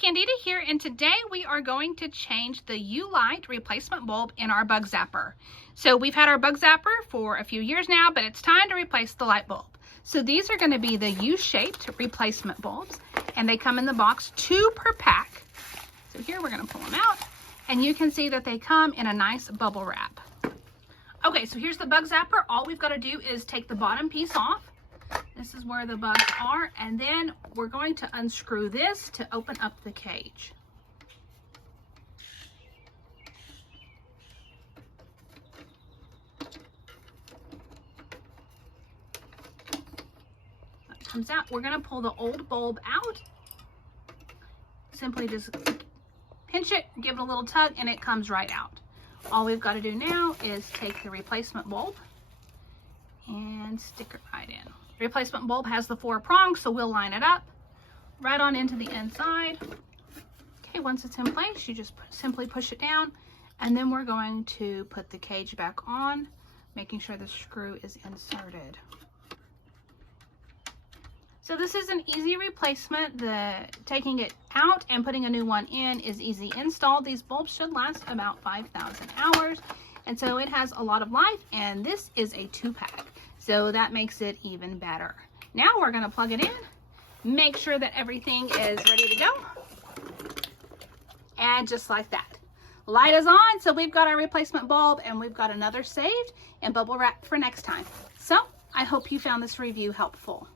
Candida here, and today we are going to change the U-light replacement bulb in our bug zapper. So we've had our bug zapper for a few years now, but it's time to replace the light bulb. So these are going to be the U-shaped replacement bulbs, and they come in the box 2 per pack. So here we're going to pull them out, and you can see that they come in a nice bubble wrap. Okay, so here's the bug zapper. All we've got to do is take the bottom piece off. This is where the bugs are, and then we're going to unscrew this to open up the cage. That comes out. We're going to pull the old bulb out. Simply just pinch it, give it a little tug, and it comes right out. All we've got to do now is take the replacement bulb and stick it right in. The replacement bulb has the 4 prongs, so we'll line it up right on into the inside. Okay, once it's in place, you just simply push it down, and then we're going to put the cage back on, making sure the screw is inserted. So this is an easy replacement. Taking it out and putting a new one in is easy install. These bulbs should last about 5,000 hours, and so it has a lot of life, and this is a 2-pack. So that makes it even better. Now we're going to plug it in, make sure that everything is ready to go, and just like that, light is on. So we've got our replacement bulb, and we've got another saved and bubble wrap for next time. So I hope you found this review helpful.